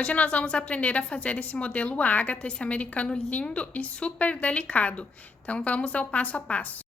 Hoje nós vamos aprender a fazer esse modelo Ágata, esse americano lindo e super delicado. Então vamos ao passo a passo.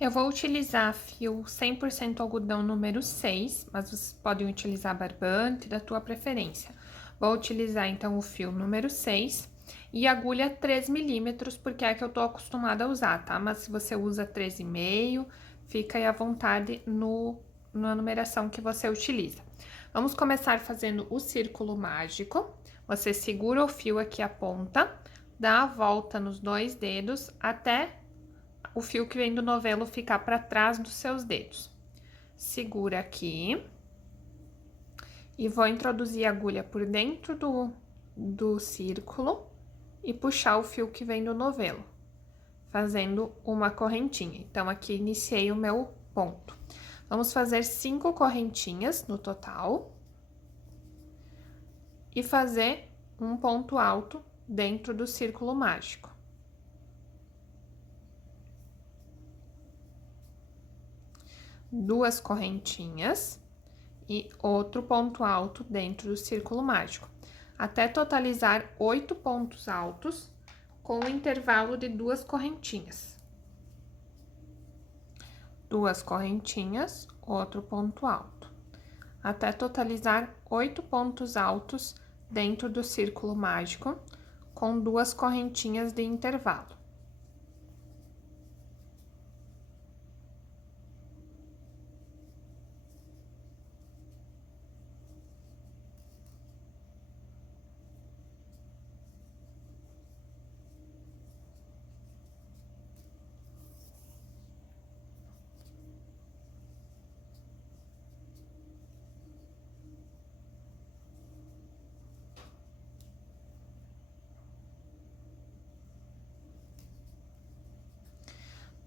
Eu vou utilizar fio 100% algodão número 6, mas vocês podem utilizar barbante da tua preferência. Vou utilizar então o fio número 6 e agulha 3 milímetros, porque é a que eu tô acostumada a usar, tá? Mas se você usa 13,5, fica aí à vontade na numeração que você utiliza. Vamos começar fazendo o círculo mágico. Você segura o fio aqui a ponta, dá a volta nos 2 dedos até o fio que vem do novelo ficar para trás dos seus dedos. Segura aqui. E vou introduzir a agulha por dentro do círculo e puxar o fio que vem do novelo, fazendo uma correntinha. Então, aqui iniciei o meu ponto. Vamos fazer 5 correntinhas no total. E fazer um ponto alto dentro do círculo mágico. Duas correntinhas e outro ponto alto dentro do círculo mágico, até totalizar 8 pontos altos com o intervalo de 2 correntinhas. Duas correntinhas, outro ponto alto, até totalizar 8 pontos altos dentro do círculo mágico, com 2 correntinhas de intervalo.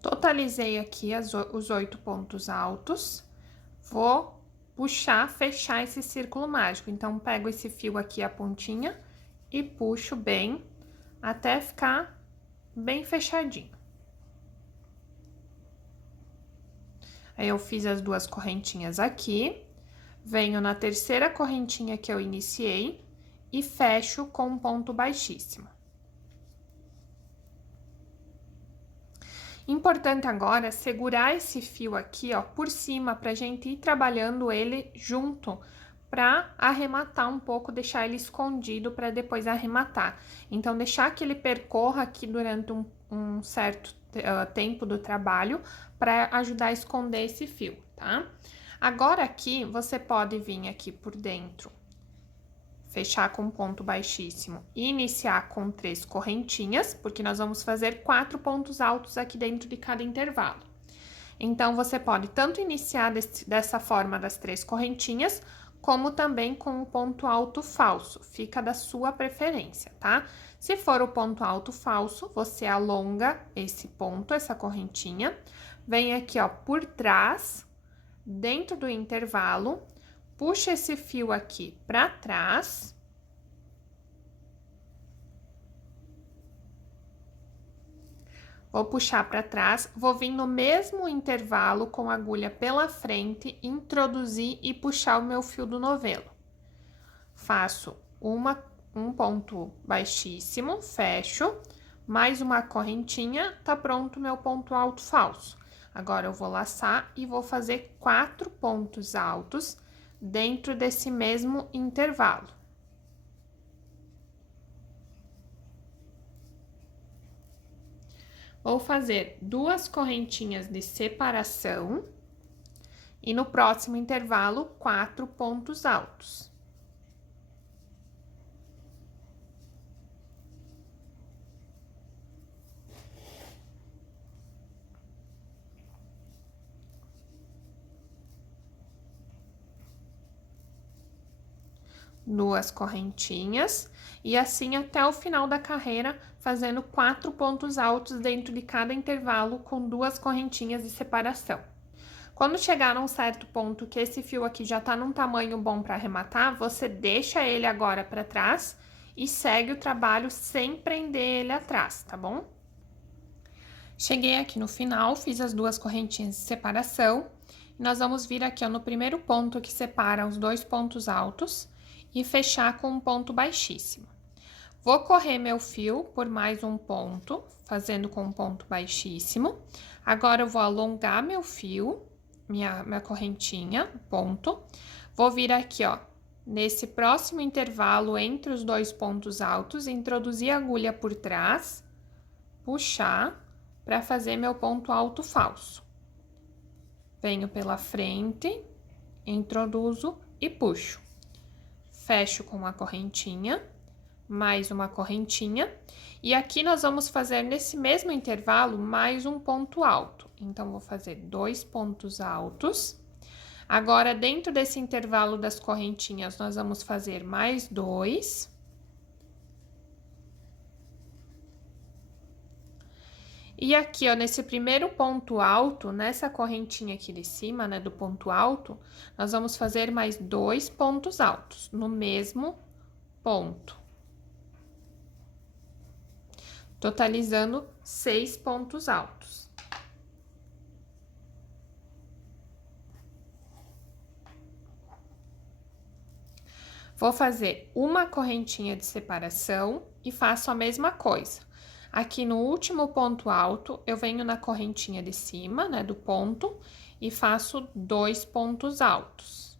Totalizei aqui os 8 pontos altos, vou puxar, fechar esse círculo mágico. Então, pego esse fio aqui, a pontinha, e puxo bem, até ficar bem fechadinho. Aí, eu fiz as 2 correntinhas aqui, venho na terceira correntinha que eu iniciei e fecho com um ponto baixíssimo. Importante agora segurar esse fio aqui, ó, por cima, pra gente ir trabalhando ele junto, pra arrematar um pouco, deixar ele escondido pra depois arrematar. Então, deixar que ele percorra aqui durante um certo tempo do trabalho, pra ajudar a esconder esse fio, tá? Agora, aqui, você pode vir aqui por dentro, fechar com ponto baixíssimo e iniciar com 3 correntinhas, porque nós vamos fazer 4 pontos altos aqui dentro de cada intervalo. Então, você pode tanto iniciar dessa forma das 3 correntinhas, como também com o ponto alto falso, fica da sua preferência, tá? Se for o ponto alto falso, você alonga esse ponto, essa correntinha, vem aqui, ó, por trás, dentro do intervalo, puxa esse fio aqui pra trás. Vou puxar pra trás, vou vir no mesmo intervalo com a agulha pela frente, introduzir e puxar o meu fio do novelo. Faço um ponto baixíssimo, fecho, mais uma correntinha, tá pronto o meu ponto alto falso. Agora, eu vou laçar e vou fazer 4 pontos altos dentro desse mesmo intervalo. Vou fazer 2 correntinhas de separação e no próximo intervalo, 4 pontos altos. Duas correntinhas, e assim até o final da carreira, fazendo 4 pontos altos dentro de cada intervalo com 2 correntinhas de separação. Quando chegar num certo ponto que esse fio aqui já tá num tamanho bom para arrematar, você deixa ele agora para trás e segue o trabalho sem prender ele atrás, tá bom? Cheguei aqui no final, fiz as 2 correntinhas de separação, e nós vamos vir aqui, ó, no primeiro ponto que separa os 2 pontos altos, e fechar com um ponto baixíssimo. Vou correr meu fio por mais um ponto, fazendo com um ponto baixíssimo. Agora, eu vou alongar meu fio, minha correntinha, ponto. Vou vir aqui, ó, nesse próximo intervalo entre os dois pontos altos, introduzir a agulha por trás, puxar para fazer meu ponto alto falso. Venho pela frente, introduzo e puxo. Fecho com uma correntinha, mais uma correntinha, e aqui nós vamos fazer nesse mesmo intervalo mais um ponto alto. Então, vou fazer 2 pontos altos. Agora, dentro desse intervalo das correntinhas, nós vamos fazer mais 2. E aqui, ó, nesse primeiro ponto alto, nessa correntinha aqui de cima, né, do ponto alto, nós vamos fazer mais 2 pontos altos no mesmo ponto. Totalizando 6 pontos altos. Vou fazer uma correntinha de separação e faço a mesma coisa. Aqui no último ponto alto, eu venho na correntinha de cima, né, do ponto, e faço 2 pontos altos.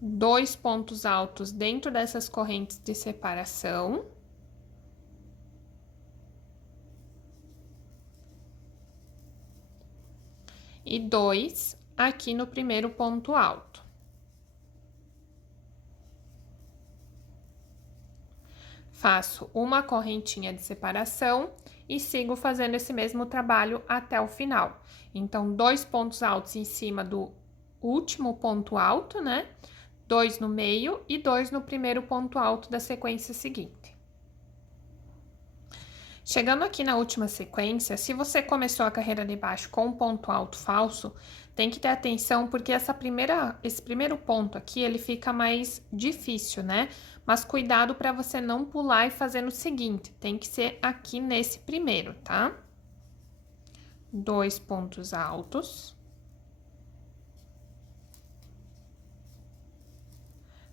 2 pontos altos dentro dessas correntes de separação. E 2 aqui no primeiro ponto alto. Faço uma correntinha de separação e sigo fazendo esse mesmo trabalho até o final. Então, 2 pontos altos em cima do último ponto alto, né? 2 no meio e 2 no primeiro ponto alto da sequência seguinte. Chegando aqui na última sequência, se você começou a carreira de baixo com um ponto alto falso, tem que ter atenção porque esse primeiro ponto aqui, ele fica mais difícil, né? Mas cuidado para você não pular e fazer no seguinte, tem que ser aqui nesse primeiro, tá? 2 pontos altos.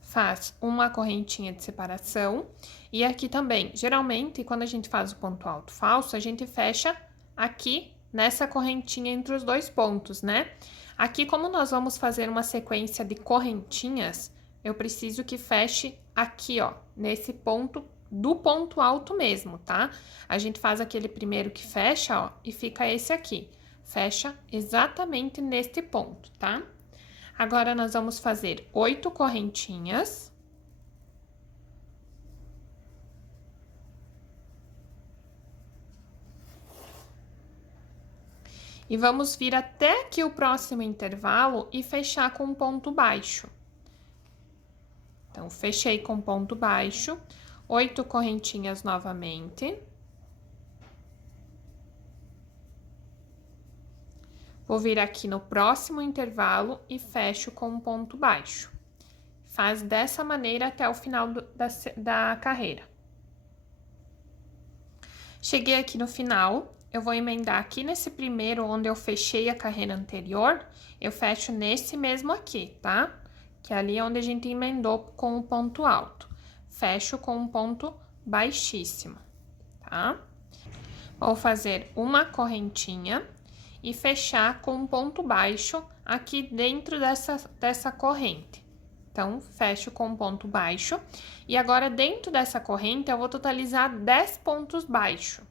Faz uma correntinha de separação. E aqui também, geralmente, quando a gente faz o ponto alto falso, a gente fecha aqui nessa correntinha entre os dois pontos, né? Aqui, como nós vamos fazer uma sequência de correntinhas, eu preciso que feche aqui, ó, nesse ponto do ponto alto mesmo, tá? A gente faz aquele primeiro que fecha, ó, e fica esse aqui. Fecha exatamente neste ponto, tá? Agora, nós vamos fazer 8 correntinhas. E vamos vir até aqui o próximo intervalo e fechar com um ponto baixo. Então, fechei com ponto baixo, 8 correntinhas novamente. Vou vir aqui no próximo intervalo e fecho com um ponto baixo. Faz dessa maneira até o final da carreira. Cheguei aqui no final, eu vou emendar aqui nesse primeiro, onde eu fechei a carreira anterior, eu fecho nesse mesmo aqui, tá? Que é ali onde a gente emendou com o ponto alto. Fecho com um ponto baixíssimo, tá? Vou fazer uma correntinha e fechar com um ponto baixo aqui dentro dessa corrente. Então, fecho com um ponto baixo. E agora, dentro dessa corrente, eu vou totalizar 10 pontos baixos.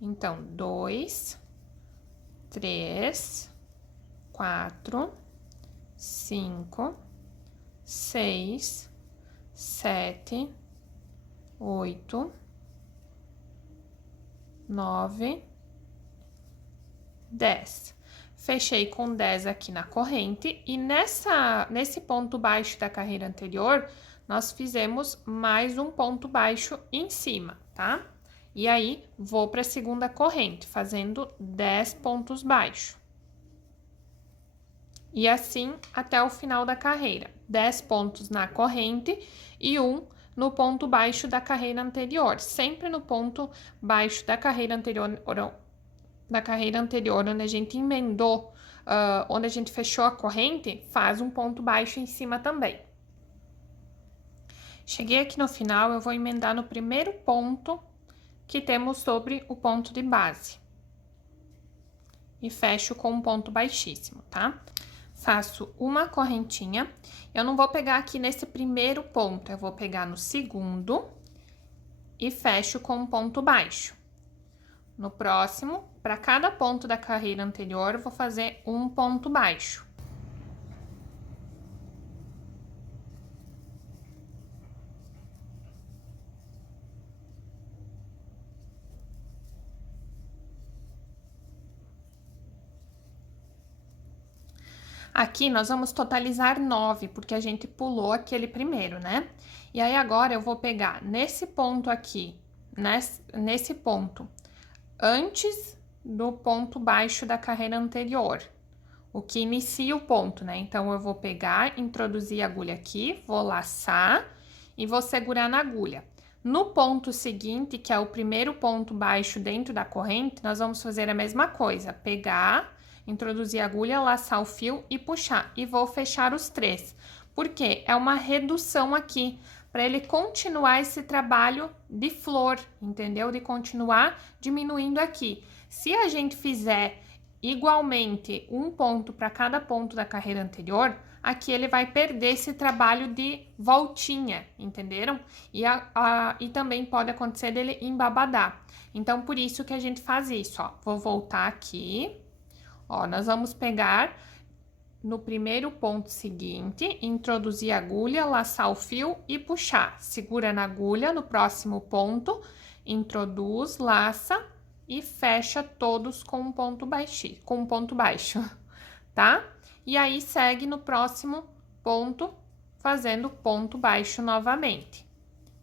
Então, 2, 3, 4, 5, 6, 7, 8, 9, 10. Fechei com 10 aqui na corrente e nesse ponto baixo da carreira anterior, nós fizemos mais um ponto baixo em cima, tá? E aí, vou para a segunda corrente, fazendo 10 pontos baixos. E assim, até o final da carreira. 10 pontos na corrente e 1 no ponto baixo da carreira anterior. Sempre no ponto baixo da carreira anterior, onde a gente emendou onde a gente fechou a corrente, faz um ponto baixo em cima também. Cheguei aqui no final, eu vou emendar no primeiro ponto que temos sobre o ponto de base. E fecho com um ponto baixíssimo, tá? Faço uma correntinha. Eu não vou pegar aqui nesse primeiro ponto, eu vou pegar no segundo e fecho com um ponto baixo. No próximo, para cada ponto da carreira anterior, eu vou fazer um ponto baixo. Aqui nós vamos totalizar 9, porque a gente pulou aquele primeiro, né? E aí agora eu vou pegar nesse ponto aqui, nesse ponto, antes do ponto baixo da carreira anterior, o que inicia o ponto, né? Então, eu vou pegar, introduzir a agulha aqui, vou laçar e vou segurar na agulha. No ponto seguinte, que é o primeiro ponto baixo dentro da corrente, nós vamos fazer a mesma coisa, pegar, introduzir a agulha, laçar o fio e puxar. E vou fechar os 3, porque é uma redução aqui, para ele continuar esse trabalho de flor, entendeu? De continuar diminuindo aqui. Se a gente fizer igualmente um ponto para cada ponto da carreira anterior, aqui ele vai perder esse trabalho de voltinha, entenderam? E também pode acontecer dele embabadar. Então, por isso que a gente faz isso, ó. Vou voltar aqui, ó, nós vamos pegar no primeiro ponto seguinte, introduzir a agulha, laçar o fio e puxar. Segura na agulha no próximo ponto, introduz, laça e fecha todos com um ponto baixo, tá? E aí segue no próximo ponto, fazendo ponto baixo novamente,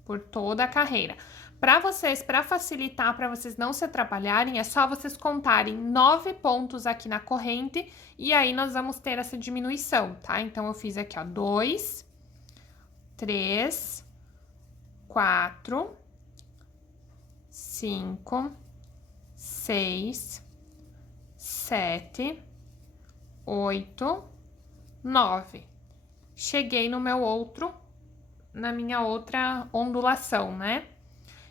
por toda a carreira. Para facilitar, para vocês não se atrapalharem, é só vocês contarem 9 pontos aqui na corrente e aí nós vamos ter essa diminuição, tá? Então, eu fiz aqui, ó, 2, 3, 4, 5, 6, 7, 8, 9. Cheguei no meu outro, na minha outra ondulação, né?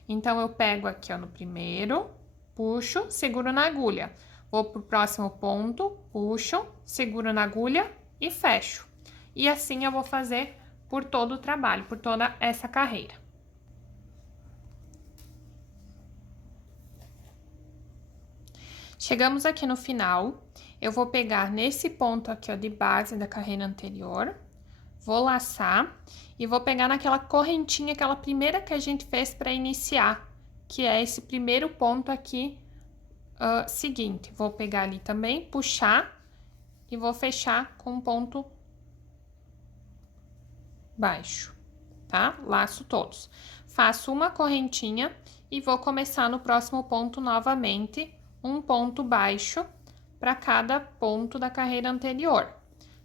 Então, eu pego aqui, ó, no primeiro, puxo, seguro na agulha. Vou pro próximo ponto, puxo, seguro na agulha e fecho. E assim eu vou fazer por todo o trabalho, por toda essa carreira. Chegamos aqui no final, eu vou pegar nesse ponto aqui, ó, de base da carreira anterior, vou laçar e vou pegar naquela correntinha, aquela primeira que a gente fez para iniciar, que é esse primeiro ponto aqui seguinte. Vou pegar ali também, puxar e vou fechar com um ponto baixo, tá? Laço todos. Faço uma correntinha e vou começar no próximo ponto novamente, um ponto baixo para cada ponto da carreira anterior.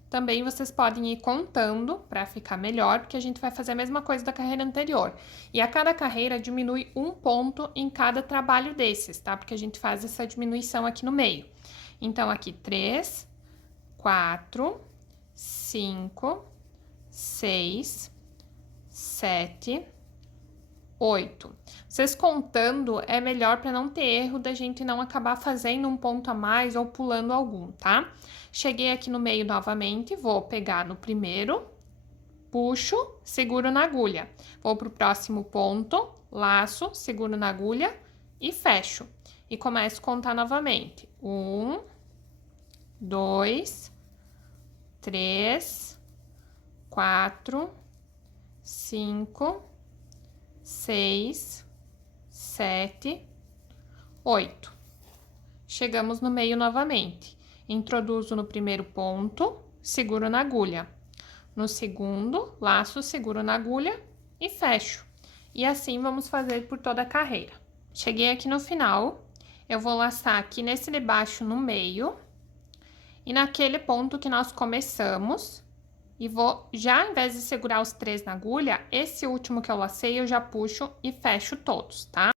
Também vocês podem ir contando para ficar melhor, porque a gente vai fazer a mesma coisa da carreira anterior. E a cada carreira diminui um ponto em cada trabalho desses, tá? Porque a gente faz essa diminuição aqui no meio. Então, aqui 3, 4, 5, 6, 7, 8. Vocês contando é melhor para não ter erro da gente não acabar fazendo um ponto a mais ou pulando algum, tá? Cheguei aqui no meio novamente, vou pegar no primeiro, puxo, seguro na agulha. Vou pro próximo ponto, laço, seguro na agulha e fecho. E começo a contar novamente. 1, 2, 3, 4, 5, 6, 7, 8. Chegamos no meio novamente. Introduzo no primeiro ponto, seguro na agulha. No segundo, laço, seguro na agulha e fecho. E assim vamos fazer por toda a carreira. Cheguei aqui no final, eu vou laçar aqui nesse de baixo no meio e naquele ponto que nós começamos. E vou, já ao invés de segurar os 3 na agulha, esse último que eu lacei, eu já puxo e fecho todos, tá?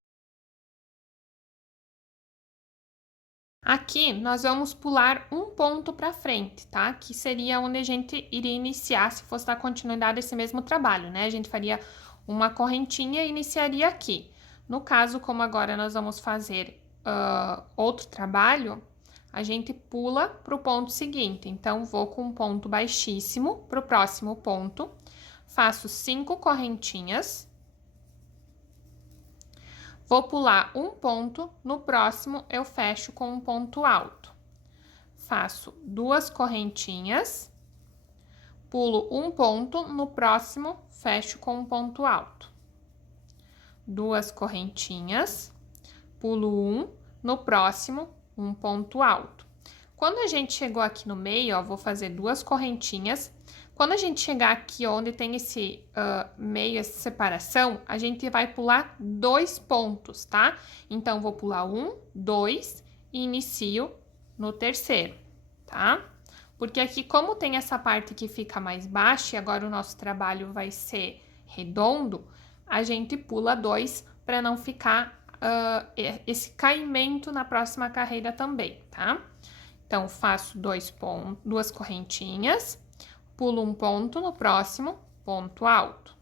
Aqui, nós vamos pular um ponto para frente, tá? Que seria onde a gente iria iniciar se fosse dar continuidade a esse mesmo trabalho, né? A gente faria uma correntinha e iniciaria aqui. No caso, como agora nós vamos fazer outro trabalho, a gente pula para o ponto seguinte. Então, vou com um ponto baixíssimo para o próximo ponto, faço 5 correntinhas, vou pular um ponto, no próximo eu fecho com um ponto alto. Faço 2 correntinhas, pulo um ponto, no próximo fecho com um ponto alto. 2 correntinhas, pulo um, no próximo um ponto alto. Quando a gente chegou aqui no meio, ó, vou fazer 2 correntinhas. Quando a gente chegar aqui onde tem esse meio, essa separação, a gente vai pular 2 pontos, tá? Então, vou pular 1, 2 e inicio no terceiro, tá? Porque aqui, como tem essa parte que fica mais baixa e agora o nosso trabalho vai ser redondo, a gente pula 2 para não ficar esse caimento na próxima carreira também, tá? Então, faço 2 correntinhas, pulo um ponto, no próximo, ponto alto.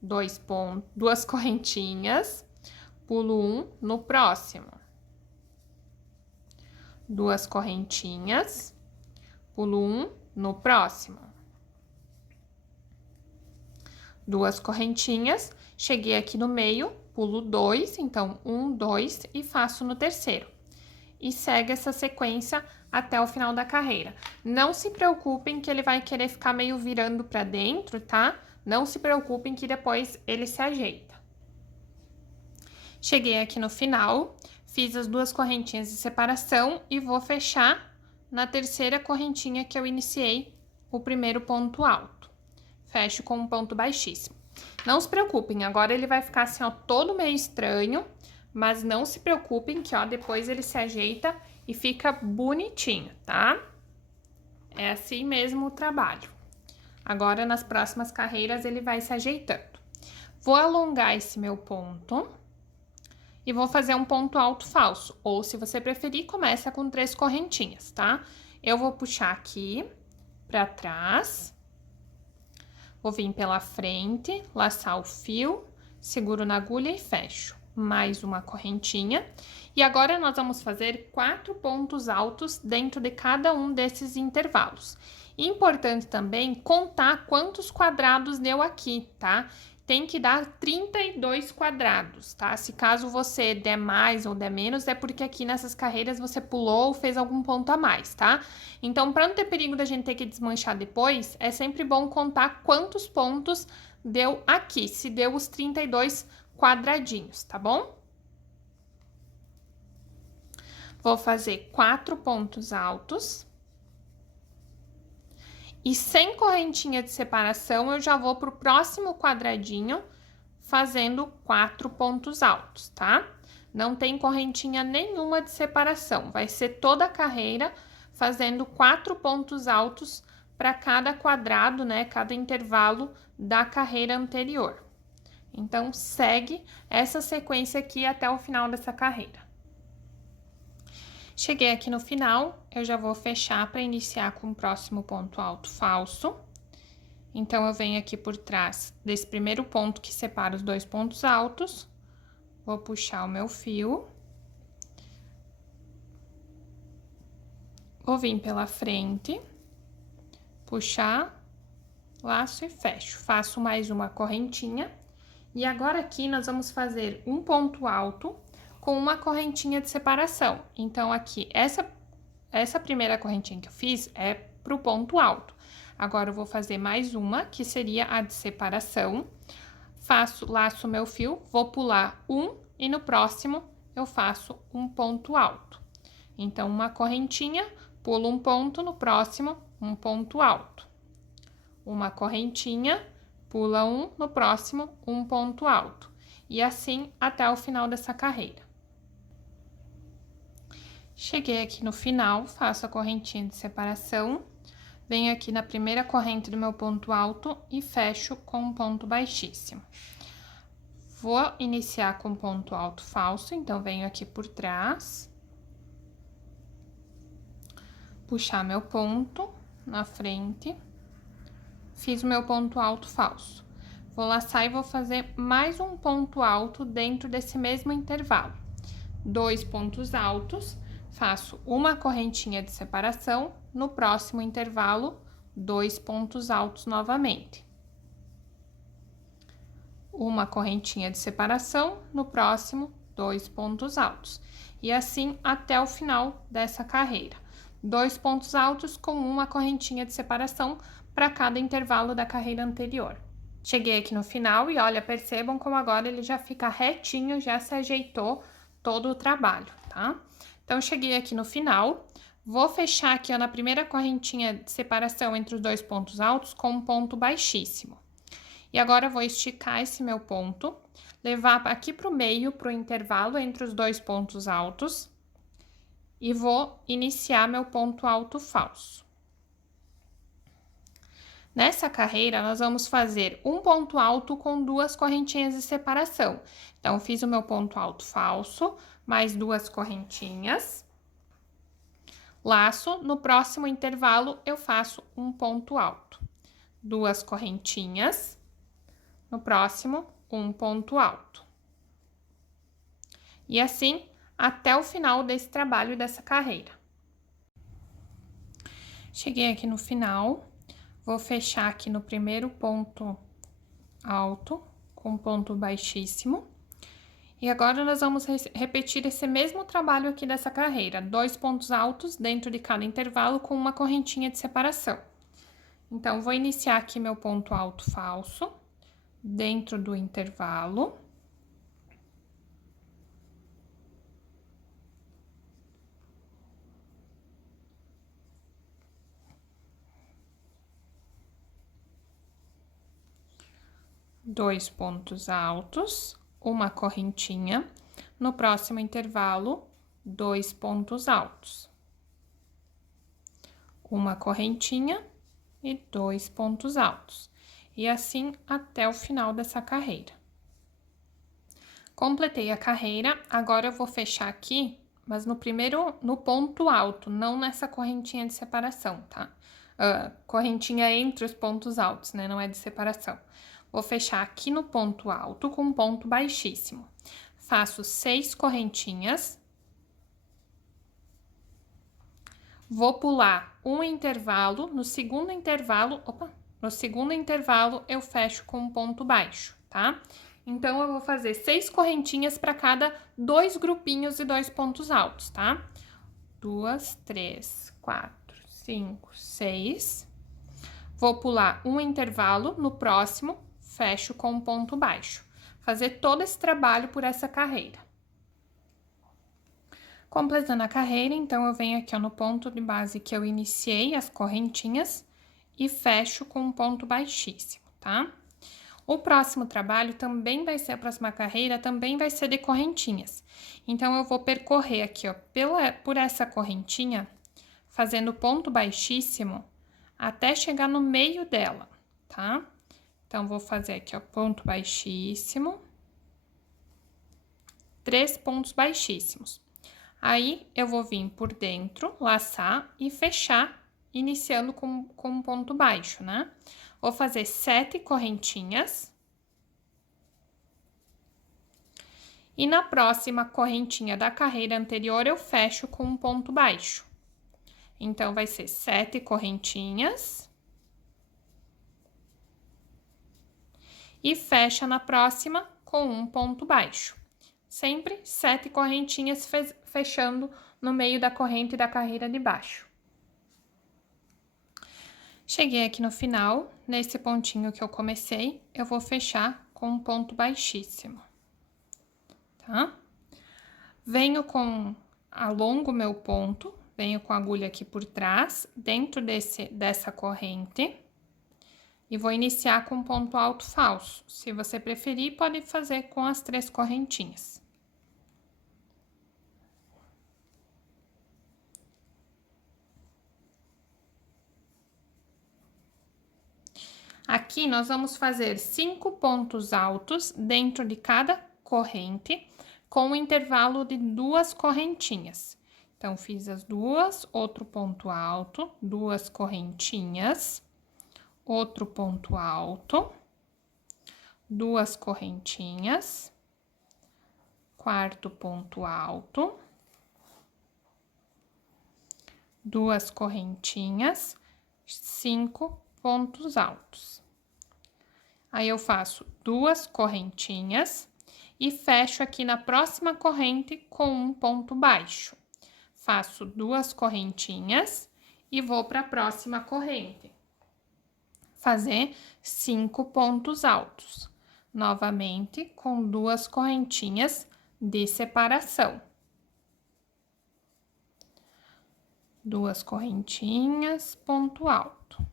2 correntinhas, pulo um, no próximo. 2 correntinhas, pulo um, no próximo. 2 correntinhas, cheguei aqui no meio, pulo 2, então 1, 2 e faço no terceiro. E segue essa sequência até o final da carreira. Não se preocupem que ele vai querer ficar meio virando para dentro, tá? Não se preocupem que depois ele se ajeita. Cheguei aqui no final, fiz as 2 correntinhas de separação e vou fechar na terceira correntinha que eu iniciei o primeiro ponto alto. Fecho com um ponto baixíssimo. Não se preocupem, agora ele vai ficar assim, ó, todo meio estranho, mas não se preocupem que, ó, depois ele se ajeita e fica bonitinho, tá? É assim mesmo o trabalho. Agora, nas próximas carreiras, ele vai se ajeitando. Vou alongar esse meu ponto e vou fazer um ponto alto falso. Ou, se você preferir, começa com 3 correntinhas, tá? Eu vou puxar aqui pra trás. Vou vir pela frente, laçar o fio, seguro na agulha e fecho. Mais uma correntinha. E agora, nós vamos fazer 4 pontos altos dentro de cada um desses intervalos. Importante também contar quantos quadrados deu aqui, tá? Tem que dar 32 quadrados, tá? Se caso você der mais ou der menos, é porque aqui nessas carreiras você pulou ou fez algum ponto a mais, tá? Então, para não ter perigo da gente ter que desmanchar depois, é sempre bom contar quantos pontos deu aqui, se deu os 32 quadradinhos, tá bom? Vou fazer 4 pontos altos. E sem correntinha de separação, eu já vou pro próximo quadradinho fazendo 4 pontos altos, tá? Não tem correntinha nenhuma de separação, vai ser toda a carreira fazendo 4 pontos altos para cada quadrado, né? Cada intervalo da carreira anterior. Então, segue essa sequência aqui até o final dessa carreira. Cheguei aqui no final, eu já vou fechar para iniciar com o próximo ponto alto falso. Então, eu venho aqui por trás desse primeiro ponto que separa os 2 pontos altos, vou puxar o meu fio. Vou vir pela frente, puxar, laço e fecho. Faço mais uma correntinha. E agora aqui nós vamos fazer um ponto alto com uma correntinha de separação. Então, aqui, essa primeira correntinha que eu fiz é pro ponto alto. Agora, eu vou fazer mais uma, que seria a de separação. Laço meu fio, vou pular um e no próximo eu faço um ponto alto. Então, uma correntinha, pulo um ponto, no próximo, um ponto alto. Uma correntinha, pula um, no próximo, um ponto alto. E assim até o final dessa carreira. Cheguei aqui no final, faço a correntinha de separação, venho aqui na primeira corrente do meu ponto alto e fecho com um ponto baixíssimo. Vou iniciar com ponto alto falso, então venho aqui por trás, puxar meu ponto na frente, fiz o meu ponto alto falso. Vou laçar e vou fazer mais um ponto alto dentro desse mesmo intervalo. 2 pontos altos, faço uma correntinha de separação, no próximo intervalo, 2 pontos altos novamente. Uma correntinha de separação, no próximo, 2 pontos altos. E assim até o final dessa carreira. 2 pontos altos com uma correntinha de separação para cada intervalo da carreira anterior. Cheguei aqui no final e olha, percebam como agora ele já fica retinho, já se ajeitou todo o trabalho, tá? Então, cheguei aqui no final, vou fechar aqui, ó, na primeira correntinha de separação entre os 2 pontos altos com um ponto baixíssimo. E agora, vou esticar esse meu ponto, levar aqui pro meio, pro intervalo entre os 2 pontos altos, e vou iniciar meu ponto alto falso. Nessa carreira, nós vamos fazer um ponto alto com 2 correntinhas de separação. Então, fiz o meu ponto alto falso, mais 2 correntinhas. Laço, no próximo intervalo, eu faço um ponto alto. 2 correntinhas. No próximo, um ponto alto. E assim, até o final desse trabalho dessa carreira. Cheguei aqui no final. Vou fechar aqui no primeiro ponto alto, com ponto baixíssimo. E agora, nós vamos repetir esse mesmo trabalho aqui dessa carreira. 2 pontos altos dentro de cada intervalo com uma correntinha de separação. Então, vou iniciar aqui meu ponto alto falso, dentro do intervalo. Dois pontos altos, uma correntinha. No próximo intervalo, 2 pontos altos. Uma correntinha e 2 pontos altos. E assim até o final dessa carreira. Completei a carreira, agora eu vou fechar aqui, mas no ponto alto, não nessa correntinha de separação, tá? Correntinha entre os pontos altos, né? Não é de separação. Vou fechar aqui no ponto alto com um ponto baixíssimo. Faço 6 correntinhas. Vou pular um intervalo, no segundo intervalo eu fecho com um ponto baixo, tá? Então, eu vou fazer 6 correntinhas para cada 2 grupinhos de 2 pontos altos, tá? 2, 3, 4, 5, 6. Vou pular um intervalo, no próximo, fecho com um ponto baixo. Fazer todo esse trabalho por essa carreira. Completando a carreira, então, eu venho aqui, ó, no ponto de base que eu iniciei as correntinhas e fecho com um ponto baixíssimo, tá? O próximo trabalho também vai ser, a próxima carreira também vai ser de correntinhas. Então, eu vou percorrer aqui, ó, por essa correntinha, fazendo ponto baixíssimo, até chegar no meio dela, tá? Então, vou fazer aqui, ó, ponto baixíssimo, 3 pontos baixíssimos. Aí, eu vou vir por dentro, laçar e fechar, iniciando com um ponto baixo, né? Vou fazer 7 correntinhas. E na próxima correntinha da carreira anterior, eu fecho com um ponto baixo. Então, vai ser 7 correntinhas. E fecha na próxima com um ponto baixo. Sempre 7 correntinhas fechando no meio da corrente da carreira de baixo. Cheguei aqui no final, nesse pontinho que eu comecei, eu vou fechar com um ponto baixíssimo, tá? Alongo meu ponto, venho com a agulha aqui por trás, dentro dessa corrente. E vou iniciar com um ponto alto falso. Se você preferir, pode fazer com as 3 correntinhas. Aqui, nós vamos fazer 5 pontos altos dentro de cada corrente, com um intervalo de 2 correntinhas. Então, fiz as duas, outro ponto alto, duas correntinhas, outro ponto alto, duas correntinhas, quarto ponto alto, duas correntinhas, 5 pontos altos. Aí, eu faço duas correntinhas e fecho aqui na próxima corrente com um ponto baixo. Faço duas correntinhas e vou para a próxima corrente. Fazer 5 pontos altos. Novamente, com duas correntinhas de separação. Duas correntinhas, ponto alto.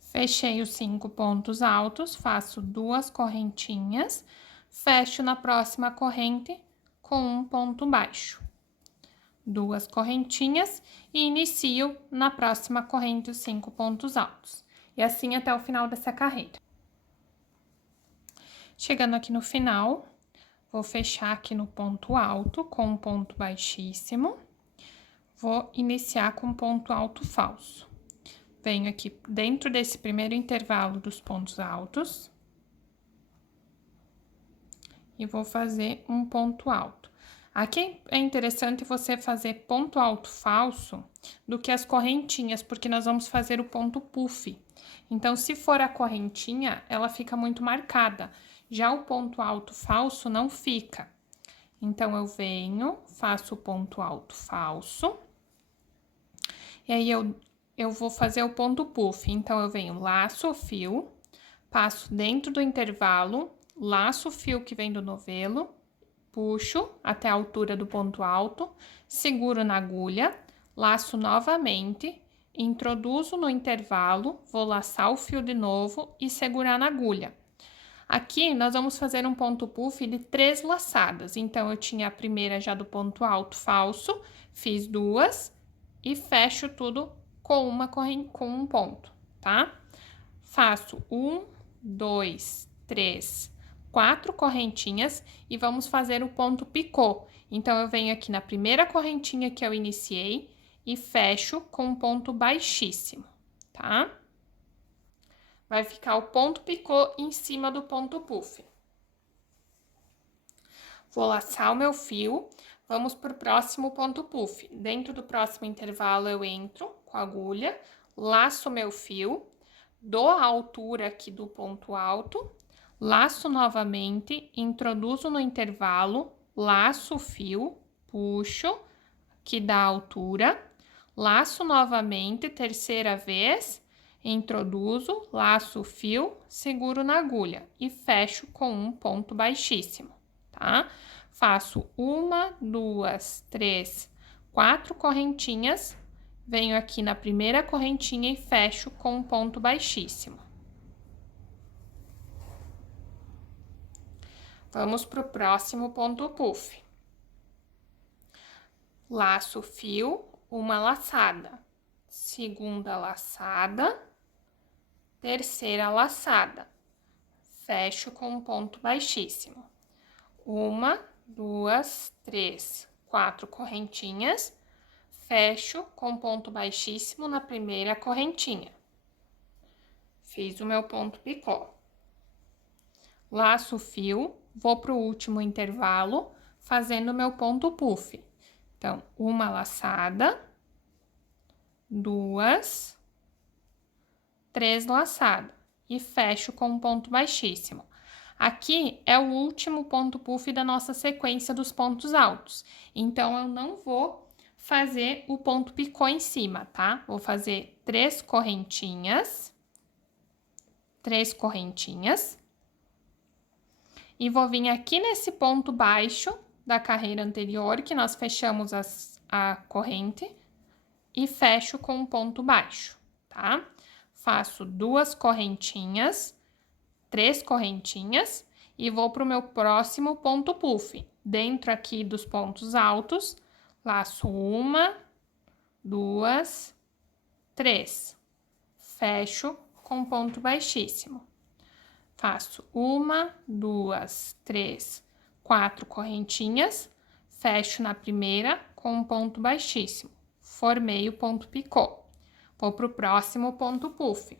Fechei os 5 pontos altos, faço duas correntinhas, fecho na próxima corrente com um ponto baixo. Duas correntinhas e inicio na próxima corrente os 5 pontos altos. E assim até o final dessa carreira. Chegando aqui no final, vou fechar aqui no ponto alto com um ponto baixíssimo. Vou iniciar com ponto alto falso. Venho aqui dentro desse primeiro intervalo dos pontos altos. E vou fazer um ponto alto. Aqui é interessante você fazer ponto alto falso do que as correntinhas, porque nós vamos fazer o ponto puff. Então, se for a correntinha, ela fica muito marcada. Já o ponto alto falso não fica. Então, eu venho, faço o ponto alto falso. E aí, eu vou fazer o ponto puff. Então, eu venho, laço o fio, passo dentro do intervalo, laço o fio que vem do novelo, puxo até a altura do ponto alto, seguro na agulha, laço novamente, introduzo no intervalo, vou laçar o fio de novo e segurar na agulha. Aqui, nós vamos fazer um ponto puff de 3 laçadas. Então, eu tinha a primeira já do ponto alto falso, fiz duas e fecho tudo com um ponto, tá? Faço 1, 2, 3, 4 correntinhas e vamos fazer o ponto picô. Então, eu venho aqui na primeira correntinha que eu iniciei e fecho com um ponto baixíssimo, tá? Vai ficar o ponto picô em cima do ponto puff. Vou laçar o meu fio, vamos pro próximo ponto puff. Dentro do próximo intervalo, eu entro com a agulha, laço o meu fio, dou a altura aqui do ponto alto, laço novamente, introduzo no intervalo, laço o fio, puxo, que dá a altura, laço novamente, terceira vez, introduzo, laço o fio, seguro na agulha e fecho com um ponto baixíssimo, tá? Faço 1, 2, 3, 4 correntinhas, venho aqui na primeira correntinha e fecho com um ponto baixíssimo. Vamos pro próximo ponto puff. Laço o fio, uma laçada, segunda laçada, terceira laçada, fecho com um ponto baixíssimo. 1, 2, 3, 4 correntinhas, fecho com ponto baixíssimo na primeira correntinha. Fiz o meu ponto picô. Laço o fio, vou pro último intervalo, fazendo o meu ponto puff. Então, uma laçada, 2, 3 laçadas e fecho com um ponto baixíssimo. Aqui é o último ponto puff da nossa sequência dos pontos altos. Então, eu não vou fazer o ponto picô em cima, tá? Vou fazer 3 correntinhas. 3 correntinhas. E vou vir aqui nesse ponto baixo da carreira anterior, que nós fechamos a corrente, e fecho com um ponto baixo, tá? Faço 2 correntinhas, 3 correntinhas e vou pro meu próximo ponto puff. Dentro aqui dos pontos altos, laço 1, 2, 3. Fecho com ponto baixíssimo. Faço 1, 2, 3, 4 correntinhas, fecho na primeira com um ponto baixíssimo. Formei o ponto picô. Vou pro próximo ponto puff.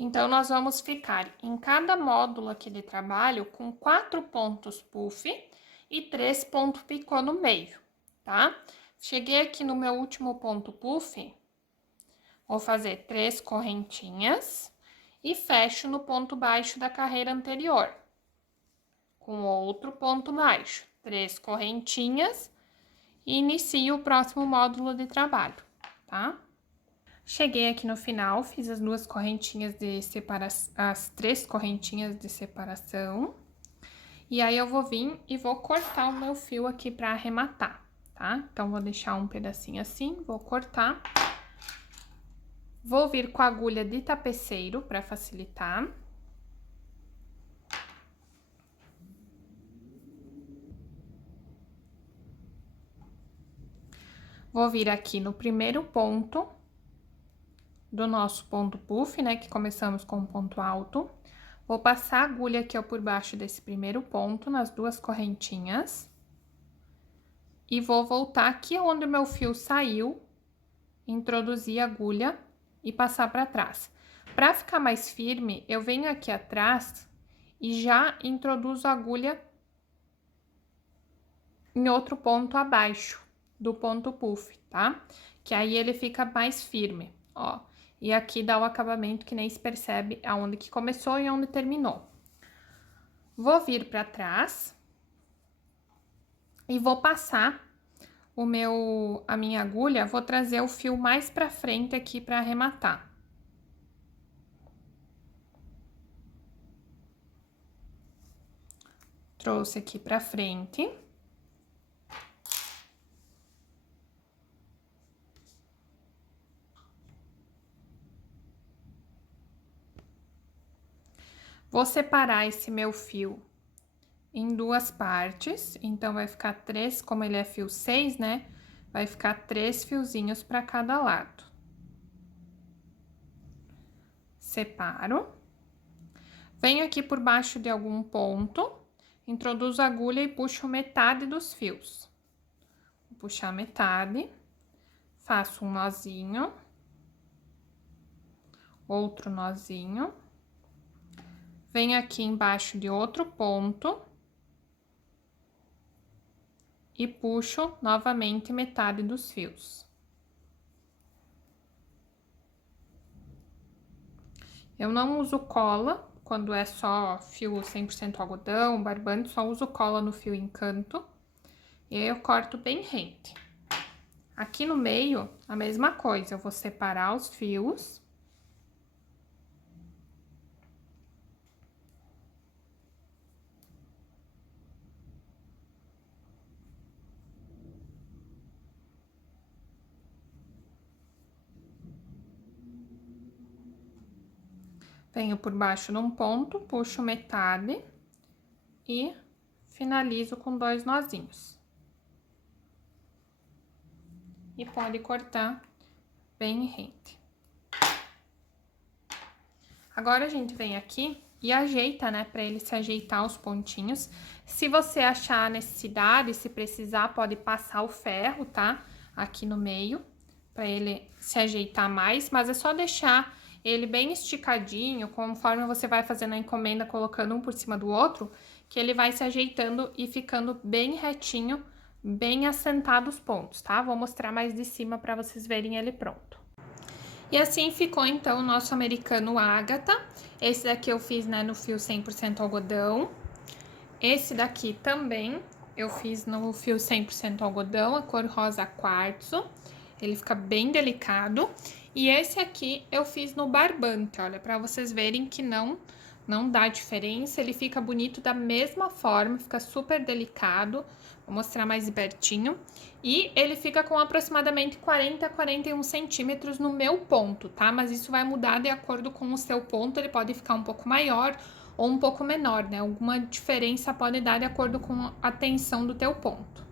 Então, nós vamos ficar em cada módulo aqui de trabalho com 4 pontos puff e 3 pontos picô no meio, tá? Cheguei aqui no meu último ponto puff, vou fazer 3 correntinhas e fecho no ponto baixo da carreira anterior. Com outro ponto baixo, 3 correntinhas e inicio o próximo módulo de trabalho, tá? Cheguei aqui no final, fiz as 2 correntinhas de separação, as 3 correntinhas de separação. E aí, eu vou vir e vou cortar o meu fio aqui pra arrematar, tá? Então, vou deixar um pedacinho assim, vou cortar. Vou vir com a agulha de tapeceiro pra facilitar. Vou vir aqui no primeiro ponto do nosso ponto puff, né, que começamos com um ponto alto. Vou passar a agulha aqui, ó, por baixo desse primeiro ponto, nas 2 correntinhas. E vou voltar aqui onde o meu fio saiu, introduzir a agulha e passar para trás. Para ficar mais firme, eu venho aqui atrás e já introduzo a agulha em outro ponto abaixo do ponto puff, tá? Que aí ele fica mais firme, ó. E aqui dá o acabamento que nem se percebe aonde que começou e aonde terminou. Vou vir para trás e vou passar a minha agulha, vou trazer o fio mais para frente aqui para arrematar. Trouxe aqui para frente. Vou separar esse meu fio em 2 partes, então vai ficar 3, como ele é fio 6, né? Vai ficar 3 fiozinhos para cada lado. Separo. Venho aqui por baixo de algum ponto, introduzo a agulha e puxo metade dos fios. Vou puxar metade, faço um nozinho, outro nozinho. Venho aqui embaixo de outro ponto e puxo novamente metade dos fios. Eu não uso cola, quando é só fio 100% algodão, barbante, só uso cola no fio encanto. E aí, eu corto bem rente. Aqui no meio, a mesma coisa, eu vou separar os fios. Venho por baixo num ponto, puxo metade e finalizo com 2 nozinhos. E pode cortar bem rente. Agora, a gente vem aqui e ajeita, né, pra ele se ajeitar os pontinhos. Se você achar a necessidade, se precisar, pode passar o ferro, tá? Aqui no meio, pra ele se ajeitar mais, mas é só deixar ele bem esticadinho, conforme você vai fazendo a encomenda, colocando um por cima do outro, que ele vai se ajeitando e ficando bem retinho bem assentado os pontos, tá? Vou mostrar mais de cima para vocês verem ele pronto. E assim ficou, então, o nosso americano Ágata. Esse daqui eu fiz, né, no fio 100% algodão. Esse daqui também eu fiz no fio 100% algodão, a cor rosa quartzo. Ele fica bem delicado. E esse aqui eu fiz no barbante, olha, para vocês verem que não dá diferença. Ele fica bonito da mesma forma, fica super delicado. Vou mostrar mais de pertinho. E ele fica com aproximadamente 40 a 41 centímetros no meu ponto, tá? Mas isso vai mudar de acordo com o seu ponto, ele pode ficar um pouco maior ou um pouco menor, né? Alguma diferença pode dar de acordo com a tensão do teu ponto.